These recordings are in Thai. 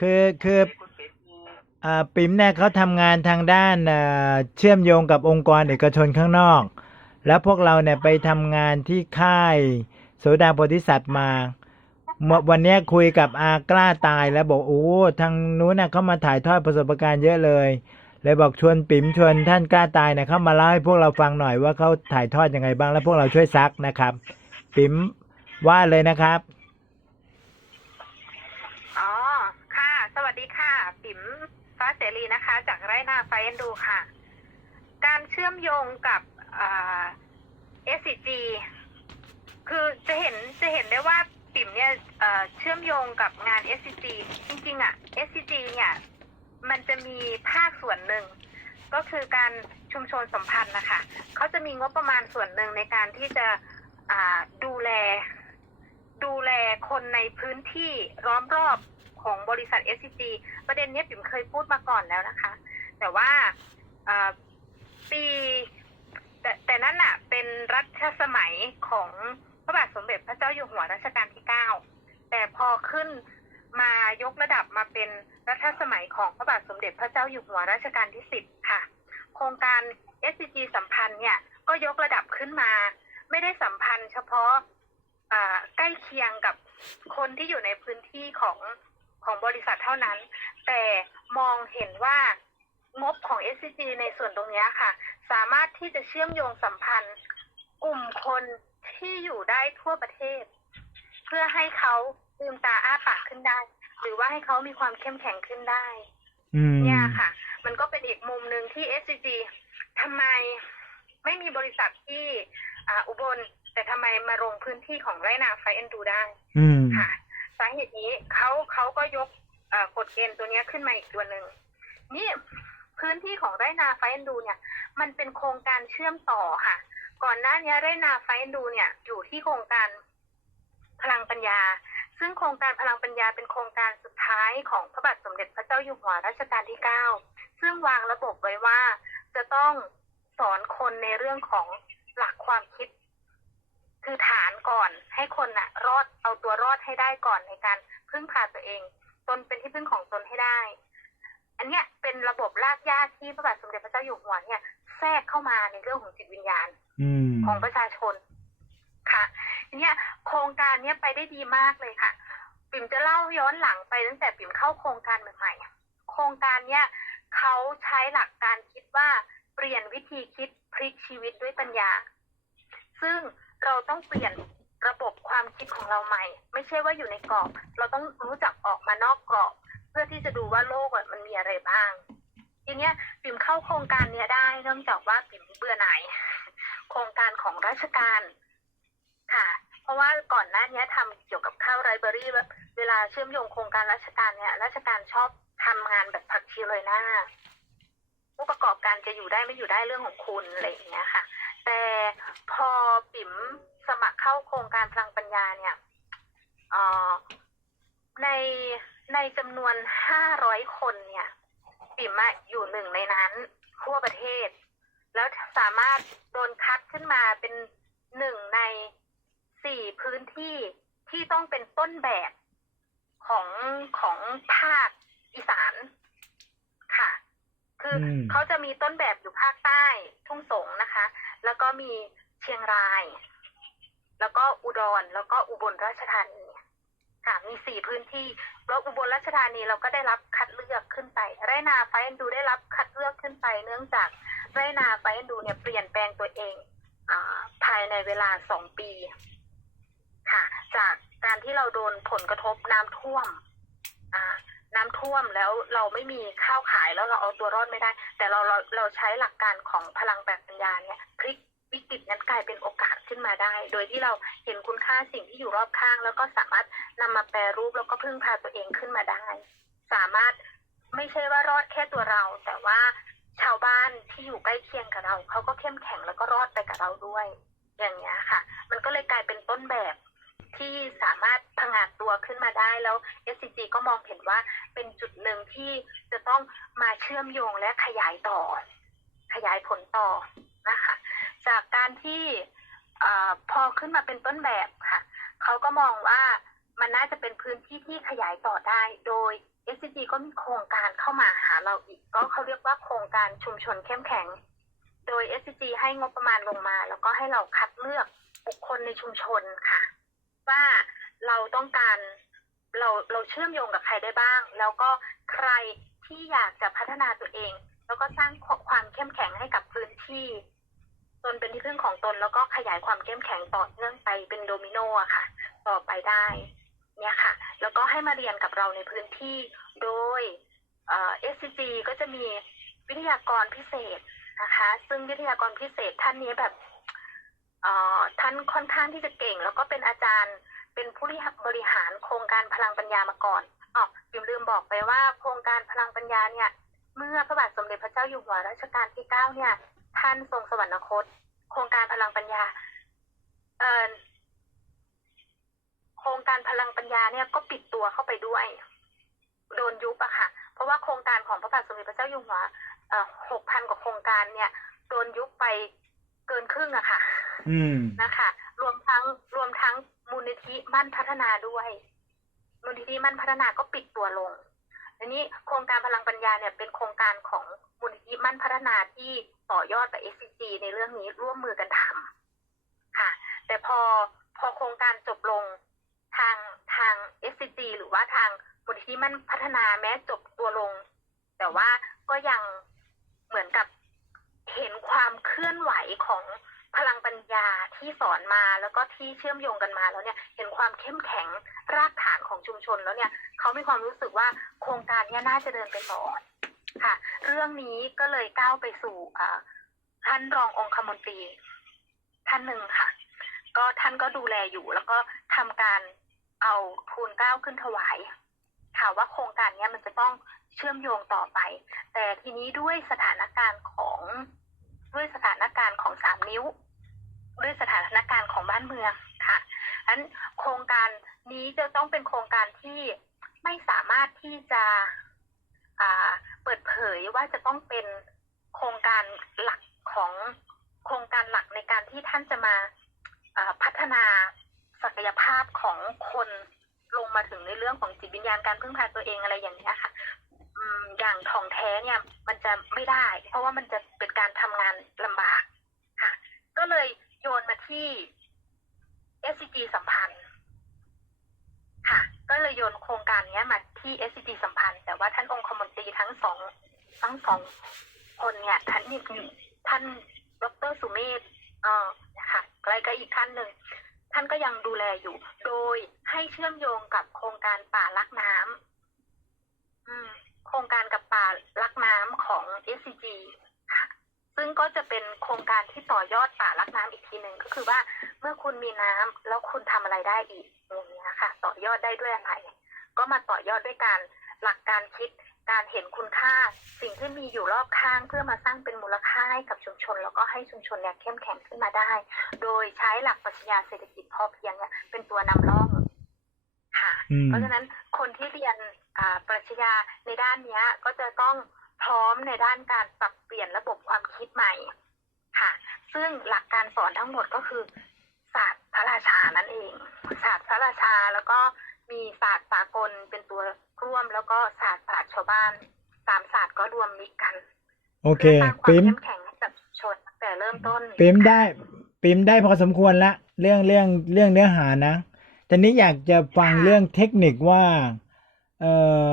คือคือคุณปิ๊บมีอ่าปิ๋มเนี่ยเขาทำงานทางด้านเอ่อเชื่อมโยงกับองค์กรเอกชนข้างนอก แล้วพวกเราเนี่ยไปทำงานที่ค่ายโสดาโพธิสัตว์มาเมื่อวันเนี้ยคุยกับอากล้าตายแล้วบอกโอ้ทางนู้นน่ะเขามาถ่ายทอดประสบการณ์เยอะเลย เลยบอกชวนปิ๋มชวนท่านกล้าตายเนี่ยเข้ามาเล่าให้พวกเราฟังหน่อยว่าเขาถ่ายทอดยังไงบ้างแล้วพวกเราช่วยซักนะครับ ปิ๋มว่าเลยนะครับ อ๋อ ค่ะ สวัสดีค่ะ ปิ๋มฟ้าเส รีนะคะ จากไร่นาไฟเอ็นดูค่ะ การเชื่อมโยงกับเอสซีจีคือจะเห็นจะเห็นได้ว่าปิ๋มเนี่ยเชื่อมโยงกับงาน SCG จริงๆอะ SCG เนี่ยมันจะมีภาคส่วนหนึ่ง ก็คือการชุมชนสัมพันธ์นะคะ เขาจะมีงบประมาณส่วนหนึ่งในการที่จะดูแล ดูแลคนในพื้นที่ล้อมรอบ ของบริษัท SCG ประเด็นนี้ปิ๋มเคยพูดมาก่อนแล้วนะคะ แต่ว่าปีแต่แต่นั่นน่ะเป็นรัชสมัยของพระบาทสมเด็จพระเจ้าอยู่หัวรัชกาลที่เก้าแต่พอขึ้นมายกระดับมาเป็นรัชสมัยของพระบาทสมเด็จพระเจ้าอยู่หัวรัชกาลที่สิบค่ะ โครงการ SCG สัมพันธ์เนี่ยก็ยกระดับขึ้นมา ไม่ได้สัมพันธ์เฉพาะใกล้เคียงกับคนที่อยู่ในพื้นที่ของ ของบริษัทเท่านั้น แต่มองเห็นว่างบของ SCG ในส่วนตรงเนี้ยค่ะ สามารถที่จะเชื่อมโยงสัมพันธ์ กลุ่มคนที่อยู่ได้ทั่วประเทศ เพื่อให้เขาลืมตาอ้าปากขึ้นได้ หรือว่าให้เขามีความเข้มแข็งขึ้นได้อืมเนี่ยค่ะ มันก็เป็นอีกมุมหนึ่งที่ SCG ทำไมไม่มีบริษัทที่อ่าอุบล แต่ทำไมมาลงพื้นที่ของไรนาไฟเอ็นดูได้อืมค่ะ สาเหตุนี้เขาเขาก็ยกกฎเกณฑ์ตัวนี้ขึ้นมาอีกตัวหนึ่งนี่พื้นที่ของไรนาไฟนดูเนี่ย มันเป็นโครงการเชื่อมต่อค่ะ ก่อนหน้านี้ไรนาไฟนดูเนี่ยอยู่ที่โครงการพลังปัญญา ซึ่งโครงการพลังปัญญาเป็นโครงการสุดท้ายของพระบาทสมเด็จพระเจ้าอยู่หัวรัชกาลที่เก้าซึ่งวางระบบไว้ว่าจะต้องสอนคนในเรื่องของหลักความคิด คือฐานก่อนให้คนน่ะ รอดเอาตัวรอดให้ได้ก่อนในการพึ่งพาตัวเอง ตนเป็นที่พึ่งของตนให้ได้ อันเนี้ยเป็นระบบรากหญ้าที่พระบาทสมเด็จพระเจ้าอยู่หัวเนี่ยแทรกเข้ามาในเรื่องของจิตวิญญาณอืมของประชาชนค่ะทีเนี้ยโครงการเนี้ยไปได้ดีมากเลยค่ะ ปิ่มจะเล่าย้อนหลังไปตั้งแต่ปิ่มเข้าโครงการใหม่ๆโครงการเนี้ยเขาใช้หลักการคิดว่าเปลี่ยนวิธีคิดพลิกชีวิตด้วยปัญญา ซึ่ง เราต้องเปลี่ยนระบบความคิดของเราใหม่ ไม่ใช่ว่าอยู่ในกรอบ เราต้องรู้จักออกมานอกกรอบ เพื่อที่จะดูว่าโลกมันมีอะไรบ้าง ทีเนี้ยปิ่มเข้าโครงการเนี้ยได้เนื่องจากว่าปิ่มเบื่อหน่ายโครงการของราชการค่ะ เพราะว่าก่อนหน้านี้ทำเกี่ยวกับข้าวไรเบอรี่แบบเวลาเชื่อมโยงโครงการราชการเนี่ยราชการชอบทำงานแบบผักชีเลยหน้าผู้ประกอบการจะอยู่ได้ไม่อยู่ได้เรื่องของคุณอะไรอย่างเงี้ยค่ะ แต่พอปิ๋มสมัครเข้าโครงการพลังปัญญาเนี่ยเอ่อในในจำนวนห้าร้อยคนเนี่ย ปิ๋มอะอยู่หนึ่งในนั้นทั่วประเทศ แล้วสามารถโดนคัดขึ้นมาเป็นหนึ่งในสี่พื้นที่ที่ต้องเป็นต้นแบบของของภาคอีสานค่ะ คืออมเขาจะมีต้นแบบอยู่ภาคใต้ทุ่งสงนะคะ แล้วก็มีเชียงราย แล้วก็อุดร แล้วก็อุบลราชธานีค่ะมีสี่พื้นที่ แล้วอุบลราชธานีเราก็ได้รับคัดเลือกขึ้นไป ไรนาไฟนดูได้รับคัดเลือกขึ้นไป เนื่องจากไรนาไฟนดูเนี่ยเปลี่ยนแปลงตัวเองอภายในเวลาสองปี ค่ะ จากการที่เราโดนผลกระทบน้ำท่วมอ่า น้ำท่วมแล้วเราไม่มีข้าวขายแล้วเราเอาตัวรอดไม่ได้ แต่เราเราเราใช้หลักการของพลังแบบปัญญาเนี่ยพลิกวิกฤตนั้นกลายเป็นโอกาสขึ้นมาได้ โดยที่เราเห็นคุณค่าสิ่งที่อยู่รอบข้าง แล้วก็สามารถนำมาแปรรูปแล้วก็พึ่งพาตัวเองขึ้นมาได้ สามารถไม่ใช่ว่ารอดแค่ตัวเรา แต่ว่าชาวบ้านที่อยู่ใกล้เคียงกับเราเขาก็เข้มแข็งแล้วก็รอดไปกับเราด้วย อย่างเงี้ยค่ะ มันก็เลยกลายเป็นต้นแบบที่สามารถ ผงาดตัวขึ้นมาได้แล้ว SCG ก็มองเห็นว่าเป็นจุดหนึ่งที่จะต้องมาเชื่อมโยงและขยายต่อ ขยายผลต่อนะคะจากการที่อพอขึ้นมาเป็นต้นแบบค่ะเขาก็มองว่ามันน่าจะเป็นพื้นที่ที่ขยายต่อได้ โดย SCG ก็มีโครงการเข้ามาหาเราอีก ก็เขาเรียกว่าโครงการชุมชนเข้มแข็ง โดย SCG ให้งบประมาณลงมา แล้วก็ให้เราคัดเลือกบุคคลในชุมชนค่ะ ว่า เราต้องการเราเราเชื่อมโยงกับใครได้บ้าง แล้วก็ใครที่อยากจะพัฒนาตัวเอง แล้วก็สร้างความเข้มแข็งให้กับพื้นที่ ตนเป็นที่พึ่งของตนแล้วก็ขยายความเข้มแข็งต่อเนื่องไปเป็นโดมิโนอะค่ะ ต่อไปได้เนี่ยค่ะ แล้วก็ให้มาเรียนกับเราในพื้นที่โดยเอ่อ SCG ก็จะมีวิทยากรพิเศษนะคะ ซึ่งวิทยากรพิเศษท่านนี้แบบเอ่อท่านค่อนข้างที่จะเก่ง แล้วก็เป็นอาจารย์ เป็นผู้บริหารโครงการพลังปัญญามาก่อนอ๋อลืมลืมบอกไปว่าโครงการพลังปัญญาเนี่ย เมื่อพระบาทสมเด็จพระเจ้าอยู่หัวรัชกาลที่เก้าเนี่ย ท่านทรงสวรรคต โครงการพลังปัญญา เอ่อโครงการพลังปัญญาเนี่ยก็ปิดตัวเข้าไปด้วย โดนยุบอะค่ะ เพราะว่าโครงการของพระบาทสมเด็จพระเจ้าอยู่หัวเอ่อหกพันกว่าโครงการเนี่ย โดนยุบไปเกินครึ่งอะค่ะอืมนะคะ รวมทั้งรวมทั้ง มูลนิธิมั่นพัฒนาด้วย มูลนิธิมั่นพัฒนาก็ปิดตัวลงอันนี้โครงการพลังปัญญาเนี่ยเป็นโครงการของมูลนิธิมั่นพัฒนาที่ต่อยอดกับ SCG ในเรื่องนี้ร่วมมือกันทำค่ะ แต่พอพอโครงการจบลงทางทาง SCG หรือว่าทางมูลนิธิมั่นพัฒนาแม้จบตัวลง แต่ว่าก็ยังเหมือนกับเห็นความเคลื่อนไหวของ ญาที่สอนมาแล้วก็ที่เชื่อมโยงกันมาแล้วเนี่ยเห็นความเข้มแข็งรากฐานของชุมชนแล้วเนี่ยเขามีความรู้สึกว่าโครงการเนี้น่าจะเดินไปต่อค่ะ เรื่องนี้ก็เลยก้าวไปสู่ท่านรององคมนตรี ท่านหนึ่งค่ะ ก็ท่านก็ดูแลอยู่ แล้วก็ทำการเอาทูลเก้าขึ้นถวายค่ะว่าโครงการเนี้ยมันจะต้องเชื่อมโยงต่อไป แต่ทีนี้ด้วยสถานการณ์ของด้วยสถานการณ์ของสามนิ้ว ด้วยสถานการณ์ของบ้านเมืองค่ะฉะนั้นโครงการนี้จะต้องเป็นโครงการที่ไม่สามารถที่จะเปิดเผยว่าจะต้องเป็นโครงการหลักของโครงการหลักในการที่ท่านจะมาพัฒนาศักยภาพของคนลงมาถึงในเรื่องของจิตวิญญาณการพึ่งพาตัวเองอะไรอย่างนี้ค่ะอืมอย่างทองแท้เนี่ยมันจะไม่ได้ เพราะว่ามันจะเป็นการทำงานลำบากค่ะ ก็เลย โยนมาที่ SCG สัมพันธ์ ค่ะ ก็เลยโยนโครงการนี้มาที่ SCG สัมพันธ์ แต่ว่าท่านองคมนตรีทั้งสองทั้งสองคนเนี่ยท่านนี่ท่านดรสุเมธเอ่อนะคะแล้วก็อีกท่านหนึ่ง ท่านก็ยังดูแลอยู่ โดยให้เชื่อมโยงกับโครงการป่ารักน้ำโครงการกับป่ารักน้ำของ SCG ซึ่งก็จะเป็นโครงการที่ต่อยอดป่ารักน้ำอีกทีหนึ่งก็คือว่าเมื่อคุณมีน้ำแล้วคุณทำอะไรได้อีกอย่างนี้ค่ะ ต่อยอดได้ด้วยอะไร ก็มาต่อยอดด้วยการหลักการคิดการเห็นคุณค่าสิ่งที่มีอยู่รอบข้างเพื่อมาสร้างเป็นมูลค่าให้กับชุมชน แล้วก็ให้ชุมชนเนี่ยเข้มแข็งขึ้นมาได้ โดยใช้หลักปรัชญาเศรษฐกิจพอเพียงเนี่ยเป็นตัวนำร่องค่ะ เพราะฉะนั้นคนที่เรียนปรัชญาในด้านนี้ก็จะต้อง ร้อมในด้านการปรับเปลี่ยนระบบความคิดใหม่ค่ะ ซึ่งหลักการสอนทั้งหมดก็คือศาสตร์พระราชานั่นเองศาสตร์พระราชาแล้วก็มีศาสตร์สากลเป็นตัวร่วมแล้วก็ศาสตร์ปราชญ์ชาวบ้านสามศาสตร์ก็รวมมิตรกันโอเคเพื่อสร้างความปิมเข้มแข็งให้กับชุมชนตั้งแต่เริ่มต้นปิมได้ปิมได้พอสมควรละ เรื่องเรื่องเรื่องเนื้อหานะแต่นี้อยากจะฟังค่ะเรื่องเทคนิคว่า เออ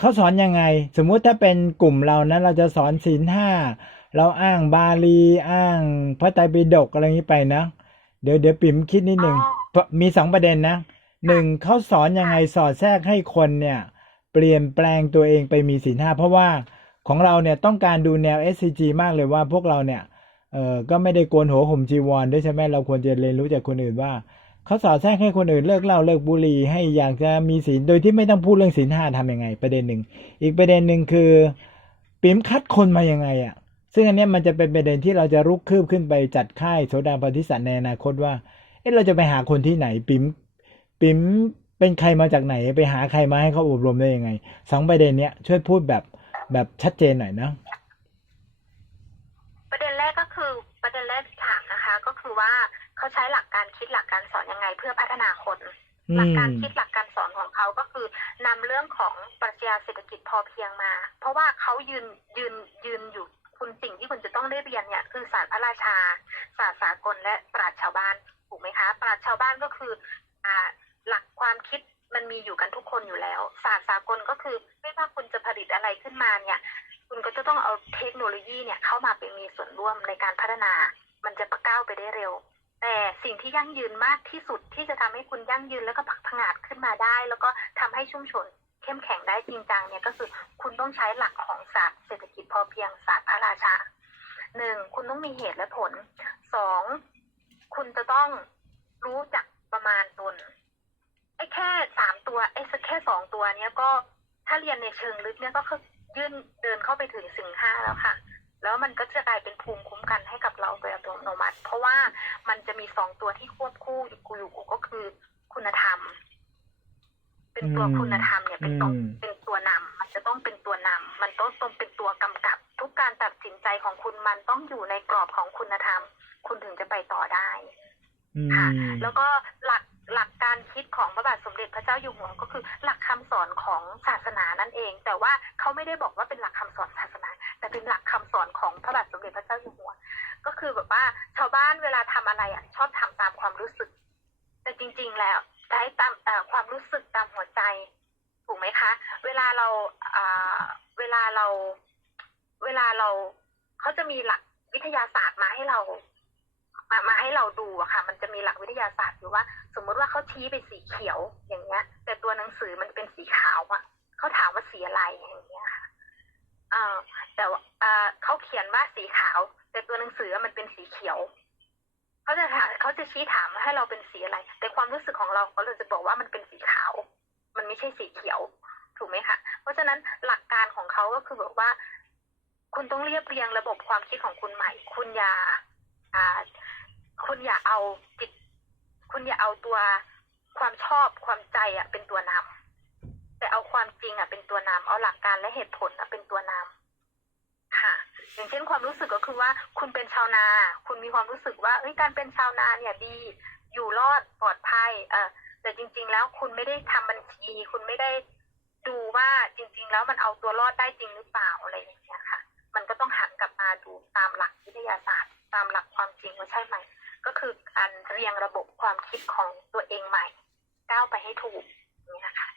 เขาสอนยังไง สมมุติถ้าเป็นกลุ่มเรานะเราจะสอนศีลห้าเราอ้างบาลีอ้างพระไตรปิฎกอะไรอย่างนี้ไปนะเดี๋ยวเดี๋ยวปิมคิดนิดหนึ่งอ๋อเพราะมีสองประเด็นนะหนึ่งเขาสอนยังไงสอดแทรกให้คนเนี่ย เปลี่ยนแปลงตัวเองไปมีศีลห้าเพราะว่าของเราเนี่ยต้องการดูแนว SCG มากเลยว่าพวกเราเนี่ยเออก็ไม่ได้โกนหัวห่มจีวรด้วยใช่ไหมเราควรจะเรียนรู้จากคนอื่นว่า เขาสอนแทรกให้คนอื่นเลิกเหล้าเลิกบุหรี่ให้อยากจะมีศีลโดยที่ไม่ต้องพูดเรื่องศีลห้าทำยังไง ประเด็นหนึ่งอีกประเด็นหนึ่งคือปิ๋มคัดคนมายังไงอะ ซึ่งอันนี้มันจะเป็นประเด็นที่เราจะรุกคืบขึ้นไปจัดค่ายโสดาปฏิสัตว์ในอนาคตว่าเอ๊ะเราจะไปหาคนที่ไหนปิ๋มปิ๋มเป็นใครมาจากไหนไปหาใครมาให้เขาอบรมได้ยังไงสองประเด็นเนี้ยช่วยพูดแบบแบบชัดเจนหน่อยนะ ประเด็นแรกก็คือประเด็นแรกที่ถามนะคะ ก็คือว่าเขา ใช้หลักการคิดหลักการสอนยังไงเพื่อพัฒนาคนอืหลักมการคิดหลักการสอนของเขาก็คือนำเรื่องของปรัชญาเศรษฐกิจพอเพียงมา เพราะว่าเขายืนยืนยืนอยู่คุณสิ่งที่คุณจะต้องได้เรียนเนี่ยคือศาสตร์พระราชา ศาสตร์สากลและปราชญ์ชาวบ้านถูกไหมคะ ปราชญ์ชาวบ้านก็คืออ่าหลักความคิดมันมีอยู่กันทุกคนอยู่แล้ว ศาสตร์สากลก็คือไม่ว่าคุณจะผลิตอะไรขึ้นมาเนี่ย คุณก็จะต้องเอาเทคโนโลยีเนี่ยเข้ามาเป็นมีส่วนร่วมในการพัฒนา มันจะก้าวไปได้เร็ว แต่สิ่งที่ยั่งยืนมากที่สุดที่จะทำให้คุณยั่งยืนแล้วก็พัฒนาขึ้นมาได้ แล้วก็ทำให้ชุมชนเข้มแข็งได้จริงจังเนี่ยก็คือคุณต้องใช้หลักของศาสตร์เศรษฐกิจพอเพียงศาสตร์พระราชาหนึ่งคุณต้องมีเหตุและผลสองคุณจะต้องรู้จักประมาณตนไอ้แค่สามตัวไอ้สักแค่สองตัวเนี้ยก็ถ้าเรียนในเชิงลึกเนี่ยก็คือยื่นเดินเข้าไปถึงสิ่งห้าแล้วค่ะ แล้วมันก็จะกลายเป็นภูมิคุ้มกันให้กับเราโดยอัตโนมัติ เพราะว่ามันจะมีสองตัวที่ควบคู่อยู่อยู่ก็คือคุณธรรม เป็นตัวอืมคุณธรรมเนี่ยเป็นตัวอืมเป็นตัวนำมันจะต้องเป็นตัวนำมันต้องต้องเป็นตัวกำกับ ทุกการตัดสินใจของคุณมันต้องอยู่ในกรอบของคุณธรรม คุณถึงจะไปต่อได้อืค่ะมแล้วก็หลักหลักการคิดของพระบาทสมเด็จพระเจ้าอยู่หัวก็คือ หลักคำสอนของศาสนานั่นเอง แต่ว่าเขาไม่ได้บอกว่าเป็นหลักคำสอนศาสนาแต่ เป็นหลักคำสอนของพระบาทสมเด็จพระเจ้าอยู่หัว ก็คือแบบว่าชาวบ้านเวลาทำอะไรอะชอบทำตามความรู้สึก แต่จริง ๆ แล้วใช้ตามความรู้สึกตามหัวใจถูกไหมคะ เวลาเราอ่าเวลาเราเวลาเราเขาจะมีหลักวิทยาศาสตร์มาให้เรามามาให้เราดูอะค่ะ มันจะมีหลักวิทยาศาสตร์อยู่ว่า สมมุติว่าเขาชี้ไปสีเขียว ชี้ถามให้เราเป็นสีอะไร แต่ความรู้สึกของเราเขาเลยจะบอกว่ามันเป็นสีขาว มันไม่ใช่สีเขียว ถูกไหมคะ เพราะฉะนั้นหลักการของเขาก็คือแบบว่า คุณต้องเรียบเรียงระบบความคิดของคุณใหม่ คุณอย่าอ่า คุณอย่าเอาจิต คุณอย่าเอาตัว นชาวนา คุณมีความรู้สึกว่าเอ้ยการเป็นชาวนาเนี่ยดี อยู่รอดปลอดภัยเออแต่จริง ๆ แล้วคุณไม่ได้ทำบัญชี คุณไม่ได้ดูว่าจริง ๆ แล้วมันเอาตัวรอดได้จริงหรือเปล่าอะไรอย่างเงี้ยค่ะ มันก็ต้องหันกลับมาดูตามหลักวิทยาศาสตร์ ตามหลักความจริงว่าใช่ไหม ก็คือการเรียงระบบความคิดของตัวเองใหม่ก้าวไปให้ถูกอย่างนี่นะคะ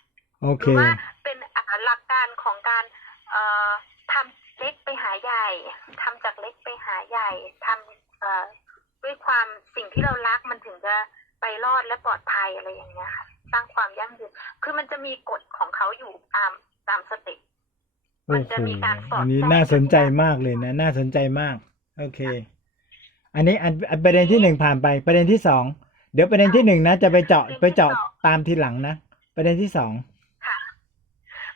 โอหเครือว่าเป็นอ่าหลักการของการเอ่อทำเล็กไป หาใหญ่ทำจากเล็กไปหาใหญ่ทำเอ่อด้วยความสิ่งที่เรารักมันถึงจะไปรอดและปลอดภัยอะไรอย่างเงี้ยค่ะสร้างความยั่งยืนคือมันจะมีกฎของเขาอยู่ตามตามสเต็ปโอ้มันโหจะมีการสอดอันนี้แทรกน่าสนใจมากเลยนะ น่าสนใจมาก โอเค อันนี้อันอันประเด็นที่หนึ่งผ่านไป ประเด็นที่สองเดี๋ยวประเด็นที่หนึ่งนะจะไปเจาะไปเจาะตามทีหลังนะประเด็นที่สองค่ะ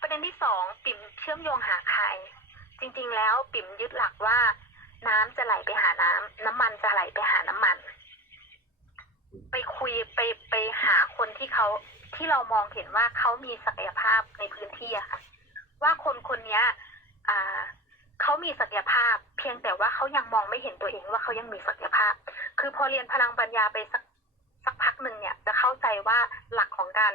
ประเด็นที่สองปิ่มเชื่อมโยงหาใค รจริง ๆ แล้วปิ่มยึดหลักว่า น้ำจะไหลไปหาน้ำน้ำมันจะไหลไปหาน้ำมัน ไปคุยไปไปหาคนที่เขาที่เรามองเห็นว่าเขามีศักยภาพในพื้นที่อะค่ะ ว่าคนคนนี้อ่าเขามีศักยภาพ เพียงแต่ว่าเขายังมองไม่เห็นตัวเองว่าเขายังมีศักยภาพ คือพอเรียนพลังปัญญาไปสักสักพักหนึ่งเนี่ย จะเข้าใจว่าหลักของการ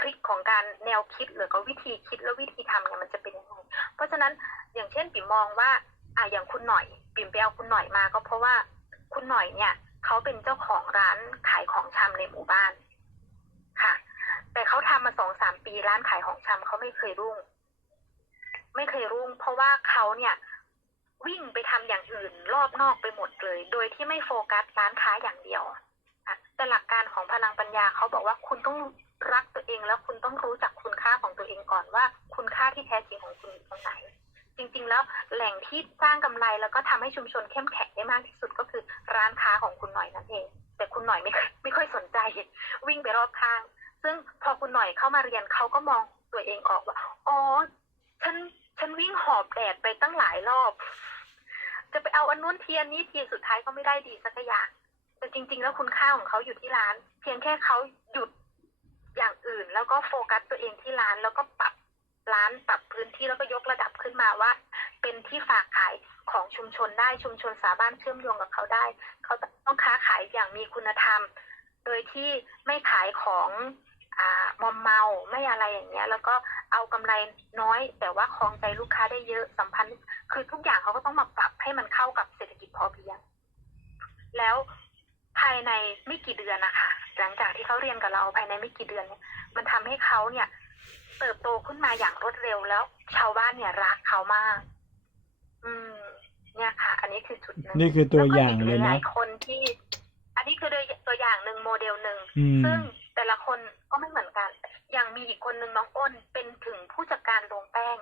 คลิกของการแนวคิดหรือก็วิธีคิดและวิธีทำเนี่ยมันจะเป็นยังไง เพราะฉะนั้น อย่างเช่นปิ่มมองว่าอ่าอย่างคุณหน่อยปิ่มไปเอาคุณหน่อยมา ก็เพราะว่าคุณหน่อยเนี่ยเขาเป็นเจ้าของร้านขายของชำในหมู่บ้านค่ะ แต่เขาทำมาสองสามปีร้านขายของชำเขาไม่เคยรุ่ง ไม่เคยรุ่ง เพราะว่าเขาเนี่ยวิ่งไปทำอย่างอื่นรอบนอกไปหมดเลย โดยที่ไม่โฟกัสร้านค้าอย่างเดียวแต่หลักการของพลังปัญญาเขาบอกว่าคุณต้องรักตัวเองแล้วคุณต้องรู้จักคุณค่าของตัวเองก่อนว่า คุณค่าที่แท้จริงของคุณอยู่ตรงไหน จริงๆ แล้วแหล่งที่สร้างกำไรแล้วก็ทำให้ชุมชนเข้มแข็งได้มากที่สุดก็คือร้านค้าของคุณหน่อยนั่นเอง แต่คุณหน่อยไม่ค่อยไม่ค่อยสนใจ วิ่งไปรอบข้าง ซึ่งพอคุณหน่อยเข้ามาเรียนเขาก็มองตัวเองออกว่าอ๋อฉันฉันวิ่งหอบแดดไปตั้งหลายรอบ จะไปเอาอันนู้นทีอันนี้ทีสุดท้ายก็ไม่ได้ดีสักอย่างแต่จริง ๆ แล้วคุณค่าของเขาอยู่ที่ร้าน เพียงแค่เขาหยุดอย่างอื่น แล้วก็โฟกัสตัวเองที่ร้านแล้วก็ปรับ ร้านปรับพื้นที่แล้วก็ยกระดับขึ้นมาว่า เป็นที่ฝากขายของชุมชนได้ชุมชนสามารถเชื่อมโยงกับเขาได้ เขาต้องค้าขายอย่างมีคุณธรรม โดยที่ไม่ขายของอมอมเมาไม่อะไรอย่างเงี้ย แล้วก็เอากำไรน้อย แต่ว่าครองใจลูกค้าได้เยอะสัมพันธ์ คือทุกอย่างเขาก็ต้องมาปรับให้มันเข้ากับเศรษฐกิจพอเพียงแล้วภายในไม่กี่เดือนนะคะหลังจากที่เขาเรียนกับเราภายในไม่กี่เดือนเนี่ยมันทำให้เขาเนี่ย เติบโตขึ้นมาอย่างรวดเร็วแล้ว ชาวบ้านเนี่ยรักเขามาก อืม เนี่ยค่ะ อันนี้คือจุดหนึ่งนี่คือตัวอย่างเลยแวก็นะอีกหาๆคนที่ อันนี้คือตัวอย่างหนึ่งโมเดลหนึ่งอืมซึ่งแต่ละคนก็ไม่เหมือนกัน อย่างมีอีกคนหนึ่งน้องอ้นเป็นถึงผู้จัดการโรงแป้ง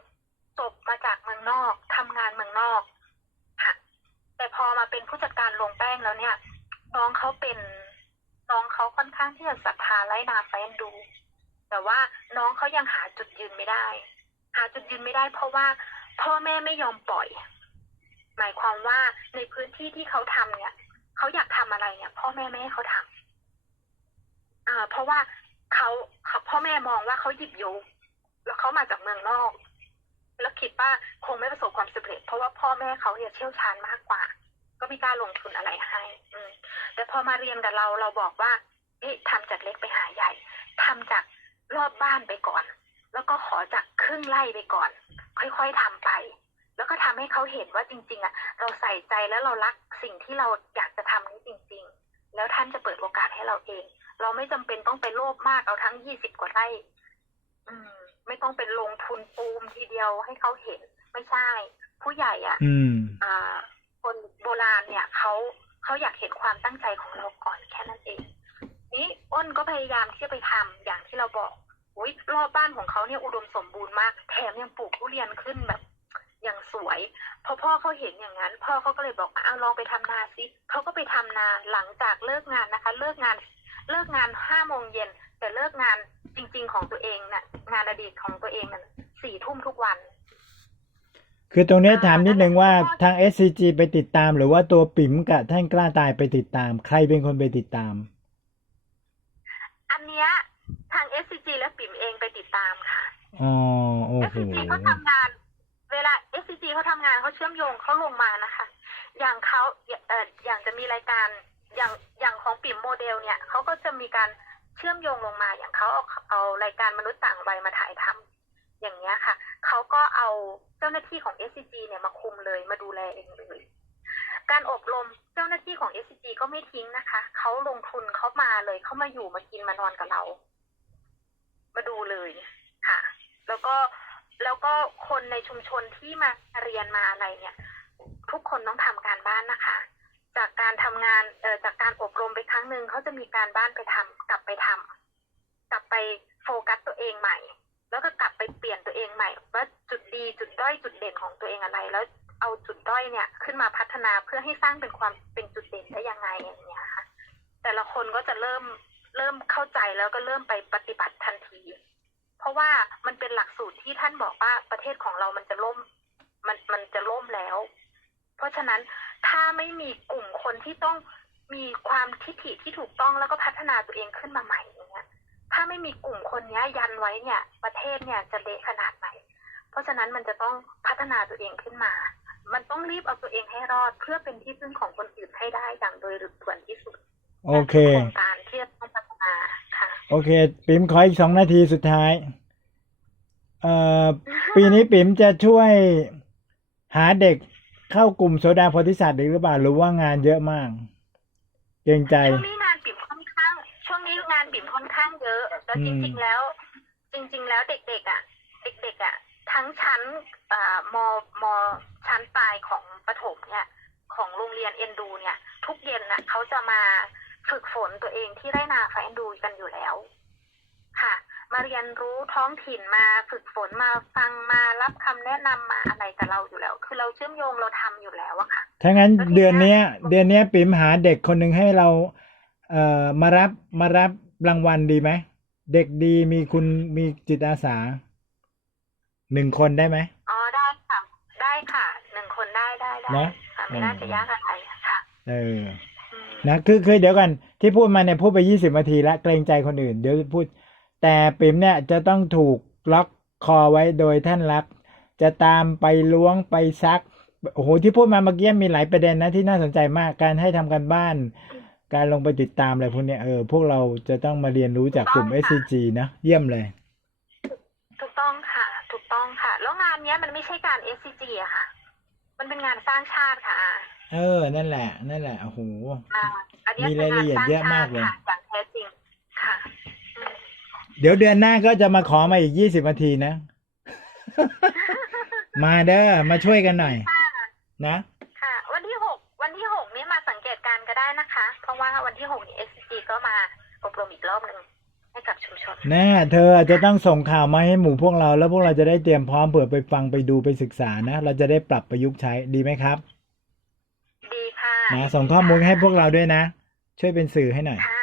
จบมาจากเมืองนอกทำงานเมืองนอกค่ะแต่พอมาเป็นผู้จัดการโรงแป้งแล้วเนี่ย น้องเขาเป็นน้องเขาค่อนข้างที่จะศรัทธาไล่นาแฟนดู แต่ว่าน้องเขายังหาจุดยืนไม่ได้ หาจุดยืนไม่ได้ เพราะว่าพ่อแม่ไม่ยอมปล่อย หมายความว่าในพื้นที่ที่เขาทำเนี่ยเขาอยากทำอะไรเนี่ย พ่อแม่ไม่ให้เขาทำอ่าเพราะว่าเขาเขาพ่อแม่มองว่าเขาหยิบยกแล้วเขามาจากเมืองนอก แล้วคิดว่าคงไม่ประสบความสำเร็จ เพราะว่าพ่อแม่เขาเนี่ยเชี่ยวชาญมากกว่า ก็ไม่กล้าลงทุนอะไรให้ อืมแต่พอมาเรียนกับเราเราบอกว่าเฮ้ยทำจากเล็กไปหาใหญ่ทำจาก รอบบ้านไปก่อน แล้วก็ขอจากครึ่งไร่ไปก่อน ค่อยๆทำไป แล้วก็ทำให้เขาเห็นว่าจริง ๆ อะ เราใส่ใจแล้วเรารักสิ่งที่เราอยากจะทำนี้จริง ๆ แล้วท่านจะเปิดโอกาสให้เราเอง เราไม่จำเป็นต้องไปโลภมากเอาทั้งยี่สิบกว่าไร่อืม ไม่ต้องเป็นลงทุนปูมทีเดียวให้เขาเห็นไม่ใช่ ผู้ใหญ่อะ อืม อ่า คนโบราณเนี่ยเขาเขาอยากเห็นความตั้งใจของเราก่อนแค่นั้นเองนี้อ้นก็พยายามที่จะไปทำอย่างที่เราบอก อุ้ยรอบบ้านของเขาเนี่ยอุดมสมบูรณ์มาก แถมยังปลูกทุเรียนขึ้นแบบอย่างสวย พอพ่อเขาเห็นอย่างนั้น พ่อเขาก็เลยบอกเอาลองไปทำนาสิเขาก็ไปทำนาหลังจากเลิกงานนะคะ เลิกงาน เลิกงานห้าโมงเย็นแต่เลิกงานจริง ๆ ของตัวเองน่ะ งานอดีตของตัวเองน่ะสี่ทุ่มทุกวัน คือตรงนี้ถามนิดนึงว่าทาง SCG ไปติดตาม หรือว่าตัวปิ๋มกับท่านกล้าตายไปติดตาม ใครเป็นคนไปติดตาม อันเนี้ยทาง SCG และปิ่มเองไปติดตามค่ะ อ๋อโอ้โห SCG เขาทำงาน เวลา SCG เขาทำงานเขาเชื่อมโยงเขาลงมานะคะ อย่างเขาเอ่ออย่างจะมีรายการอย่างอย่างของปิ่มโมเดลเนี่ยเขาก็จะมีการเชื่อมโยงลงมา อย่างเขาเอาเอารายการมนุษย์ต่างวัยมาถ่ายทำอย่างเงี้ยค่ะเขาก็เอาเจ้าหน้าที่ของ SCG เนี่ยมาคุมเลยมาดูแลเองเลยการอบรมเจ้าหน้าที่ของ SCG ก็ไม่ทิ้งนะคะเขาลงทุนเขามาเลยเขามาอยู่มากินมานอนกับเรา มาดูเลย แล้วก็แล้วก็คนในชุมชนที่มาเรียนมาอะไรเนี่ย ทุกคนต้องทำการบ้านนะคะ จากการทำงานเอ่อจากการอบรมไปครั้งหนึ่งเขาจะมีการบ้านไปทำกลับไปทำกลับไปโฟกัสตัวเองใหม่ แล้วก็กลับไปเปลี่ยนตัวเองใหม่ ว่าจุดดีจุดด้อยจุดเด่นของตัวเองอะไร แล้วเอาจุดด้อยเนี่ย ขึ้นมาพัฒนาเพื่อให้สร้างเป็นความเป็นจุดเด่นได้ยังไงอย่างเงี้ยค่ะแต่ละคนก็จะเริ่มเริ่มเข้าใจแล้วก็เริ่มไปปฏิบัติทันที เพราะว่ามันเป็นหลักสูตรที่ท่านบอกว่าประเทศของเรามันจะล่ม มันมันจะล่มแล้ว เพราะฉะนั้นถ้าไม่มีกลุ่มคนที่ต้องมีความทิฏฐิที่ถูกต้องแล้วก็พัฒนาตัวเองขึ้นมาใหม่อย่างเงี้ย ถ้าไม่มีกลุ่มคนเนี้ย ยันไว้เนี่ย ประเทศเนี่ยจะเละขนาดไหน เพราะฉะนั้นมันจะต้องพัฒนาตัวเองขึ้นมา มันต้องรีบเอาตัวเองให้รอดเพื่อเป็นที่พึ่งของคนอื่นให้ได้อย่างโดยด่วนที่สุดโอเคโครงการที่ โอเค ปิ๋มขออีกสองนาทีสุดท้าย เอ่อ ปีนี้ปิ๋มจะช่วยหาเด็กเข้ากลุ่มโซดาโพธิสัตว์อีกหรือเปล่าหรือว่างานเยอะมาก เกรงใจ ช่วงนี้งานบิ่มค่อนข้าง ช่วงนี้งานบิ่มค่อนข้างเยอะ แล้วอืจมริงๆแล้ว จริง ๆ แล้วเด็กๆอะ เด็กๆอะ ทั้งชั้นอ่ามมชั้นปลายของประถมเนี่ย ของโรงเรียนเอ็นดูเนี่ย ทุกเย็นน่ะเขาจะมา ฝึกฝนตัวเองที่ไร่นาไฟเอ็นดูกันอยู่แล้ว ค่ะ มาเรียนรู้ท้องถิ่นมาฝึกฝนมาฟังมารับคำแนะนำมาอะไรกับเราอยู่แล้ว คือเราเชื่อมโยงเราทำอยู่แล้วอะค่ะถ้างั้นแล้วทีเดือนเนี้ยเนี้ย เดือนเนี้ยปิ๋มหาเด็กคนหนึ่งให้เรา เอ่อมารับมารับรางวัลดีไหมเด็กดีมีคุณมีจิตอาสาหนึ่งคนได้ไหมอ๋อได้ค่ะ ได้ค่ะหนึ่งคนได้ได้ได้นะค่ะไม่น่าจะยากอะไรค่ะ เอออืม นะคือคือเดี๋ยวกันที่พูดมาเนี่ยพูดไปยี่สิบนาทีแล้วเกรงใจคนอื่น เดี๋ยวพูด แต่ปิ๋มเนี่ยจะต้องถูกล็อกคอไว้โดยท่านรัก จะตามไปล้วงไปซักโอ้โหที่พูดมาเมื่อกี้มีหลายประเด็นนะที่น่าสนใจมากการให้ทำการบ้าน การลงไปติดตามอะไรพวกเนี้ยเออพวกเราจะต้องมาเรียนรู้จากกลุ่มถูกต้องค่ะ SCG นะเยี่ยมเลย ถูกต้องค่ะ ถูกต้องค่ะ แล้วงานเนี้ยมันไม่ใช่การ SCG อะค่ะ มันเป็นงานสร้างชาติค่ะอา เออ นั่นแหละ นั่นแหละโอ้โหอ่าอันเนี้ยมีเป็นรายงาละนเอียดสร้างเยอะมาชากติเลยค่ะอย่างแท้จริงค่ะอืมเดี๋ยวเดือนหน้าก็จะมาขอมาอีกยี่สิบนาทีนะ มาเด้อ มาช่วยกันหน่อยค่ะนะ ค่ะ วันที่หกวันที่หกนี้มาสังเกตการณ์ก็ได้นะคะ เพราะว่าวันที่หกนี้ SCG ก็มาอบรมอีกรอบหนึ่งให้กับชุมชนแน่เธอจะต้องส่งข่าวมาให้หมู่พวกเรา แล้วพวกเราจะได้เตรียมพร้อมเผื่อไปฟังไปดูไปศึกษานะ เราจะได้ปรับประยุกต์ใช้ดีไหมครับดีค่ะ นะส่งข้อมูลให้พวกเราด้วยนะ ช่วยเป็นสื่อให้หน่อยค่ะ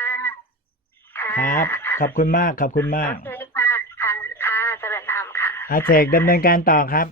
ะครับ ขอบคุณมาก ขอบคุณมากโอเคค่ะค่ะค่ะเจริญธรรมค่ะอาเจกดำเนินการต่อครับ